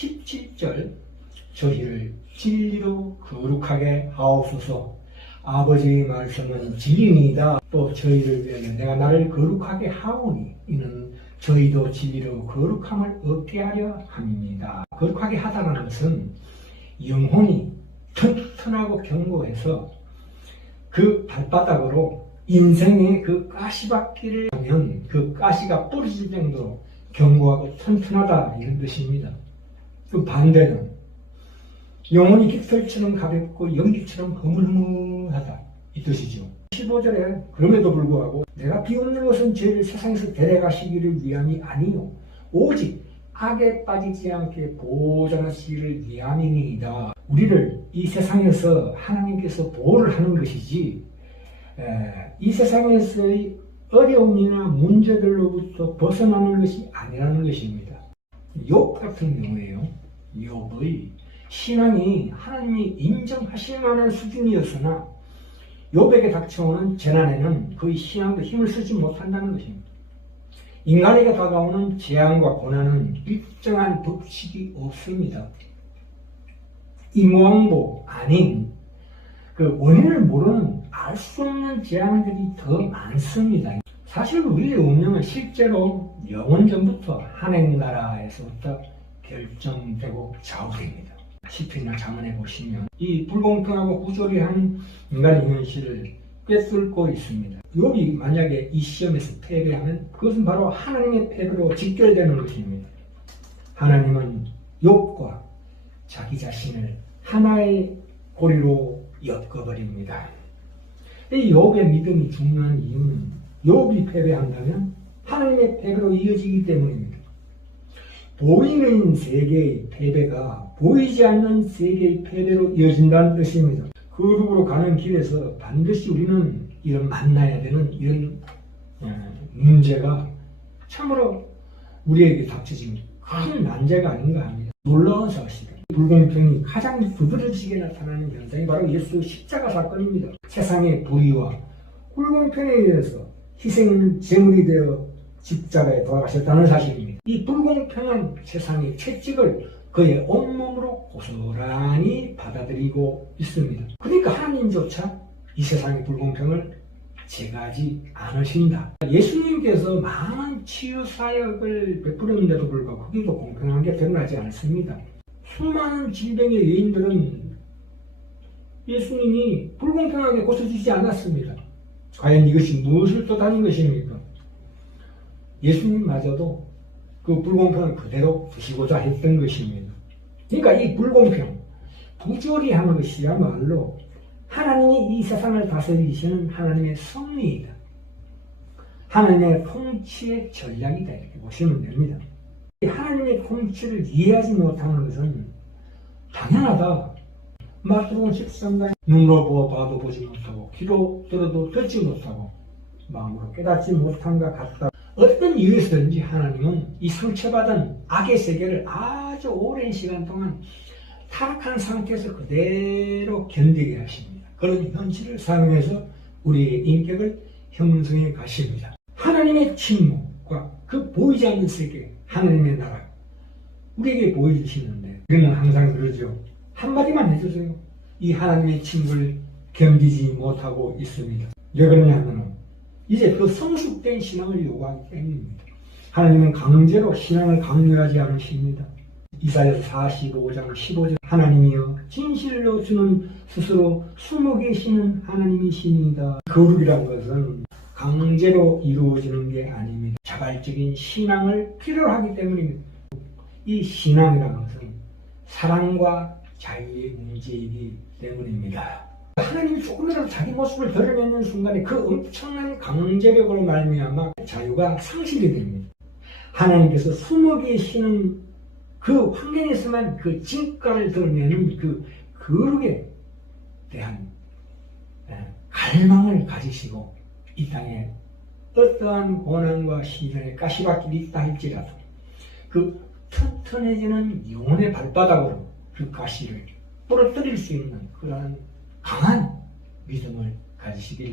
17절 저희를 진리로 거룩하게 하옵소서. 아버지의 말씀은 진리니이다. 또 저희를 위하여 내가 나를 거룩하게 하오니 이는 저희도 진리로 거룩함을 얻게 하려 함입니다. 거룩하게 하다는 것은 영혼이 튼튼하고 견고해서 그 발바닥으로 인생의 그 가시밭길을 하면 그 가시가 부러질 정도로 견고하고 튼튼하다 이런 뜻입니다. 그 반대는 영혼이 깃털처럼 가볍고 연기처럼 흐물흐물하다 이 뜻이죠. 15절에 그럼에도 불구하고 내가 비웃는 것은 죄를 세상에서 데려가시기를 위함이 아니요 오직 악에 빠지지 않게 보존하시기를 위함이니이다. 우리를 이 세상에서 하나님께서 보호를 하는 것이지 이 세상에서의 어려움이나 문제들로부터 벗어나는 것이 아니라는 것입니다. 욥 같은 경우에요. 욥의 신앙이 하나님이 인정하실 만한 수준이었으나 욥에게 닥쳐오는 재난에는 그의 신앙도 힘을 쓰지 못한다는 것입니다. 인간에게 다가오는 재앙과 고난은 일정한 법칙이 없습니다. 인과응보 아닌 그 원인을 모르는 알 수 없는 재앙들이 더 많습니다. 사실 우리의 운명은 실제로 영원 전부터 하나님 나라에서부터 결정되고 좌우됩니다. 시편이나 잠언에 보시면 이 불공평하고 부조리한 인간의 현실을 꿰뚫고 있습니다. 욥이 만약에 이 시험에서 패배하면 그것은 바로 하나님의 패배로 직결되는 것입니다. 하나님은 욥과 자기 자신을 하나의 고리로 엮어버립니다. 이 욥의 믿음이 중요한 이유는 욥이 패배한다면 하나님의 패배로 이어지기 때문입니다. 보이는 세계의 패배가 보이지 않는 세계의 패배로 이어진다는 뜻입니다. 거룩으로 가는 길에서 반드시 우리는 이런 만나야 되는 이런 문제가 참으로 우리에게 닥쳐진 큰 난제가 아닌가 합니다. 놀라운 사실은 불공평이 가장 두드러지게 나타나는 현상이 바로 예수 십자가 사건입니다. 세상의 불의와 불공평에 의해서 희생 제물이 되어 십자가에 돌아가셨다는 사실입니다. 이 불공평한 세상의 채찍을 그의 온몸으로 고스란히 받아들이고 있습니다. 그러니까 하나님조차 이 세상의 불공평을 제거하지 않으신다. 예수님께서 많은 치유사역을 베풀었는데도 불구하고 거기도 공평한 게 드러나지 않습니다. 수많은 질병의 여인들은 예수님이 불공평하게 고쳐주지 않았습니다. 과연 이것이 무엇을 뜻하는 것입니까? 예수님마저도 그 불공평을 그대로 두시고자 했던 것입니다. 그러니까 이 불공평, 부조리한 것이야말로 하나님이 이 세상을 다스리시는 하나님의 섭리이다. 하나님의 통치의 전략이다 이렇게 보시면 됩니다. 하나님의 통치를 이해하지 못하는 것은 당연하다. 마태복음 13장 눈으로 봐도 보지 못하고 귀로 들어도 듣지 못하고 마음으로 깨닫지 못함과 같다. 어떤 이유에서든지 하나님은 이 상처받은 악의 세계를 아주 오랜 시간 동안 타락한 상태에서 그대로 견디게 하십니다. 그런 현실을 사용해서 우리의 인격을 형성해 가십니다. 하나님의 침묵과 그 보이지 않는 세계, 하나님의 나라 우리에게 보여주시는데 우리는 항상 그러죠. 한마디만 해주세요. 이 하나님의 침묵을 견디지 못하고 있습니다. 왜 그러냐면 이제 그 성숙된 신앙을 요구하기 때문입니다. 하나님은 강제로 신앙을 강요하지 않으십니다. 이사야서 45장 15절 하나님이여 진실로 주는 스스로 숨어 계시는 하나님이시니이다. 거룩이란 것은 강제로 이루어지는 게 아닙니다. 자발적인 신앙을 필요로 하기 때문입니다. 이 신앙이라는 것은 사랑과 자유의 문제이기 때문입니다. 하나님이 조금이라도 자기 모습을 드러내는 순간에 그 엄청난 강제력으로 말미암아 자유가 상실이 됩니다. 하나님께서 숨어 계시는 그 환경에서만 그 진가를 드러내는 그 거룩에 대한 갈망을 가지시고 이 땅에 어떠한 고난과 시련의 가시밭길이 있다 할지라도 그 튼튼해지는 영혼의 발바닥으로 그 가시를 부러뜨릴 수 있는 그러한 강한 믿음을 가지시길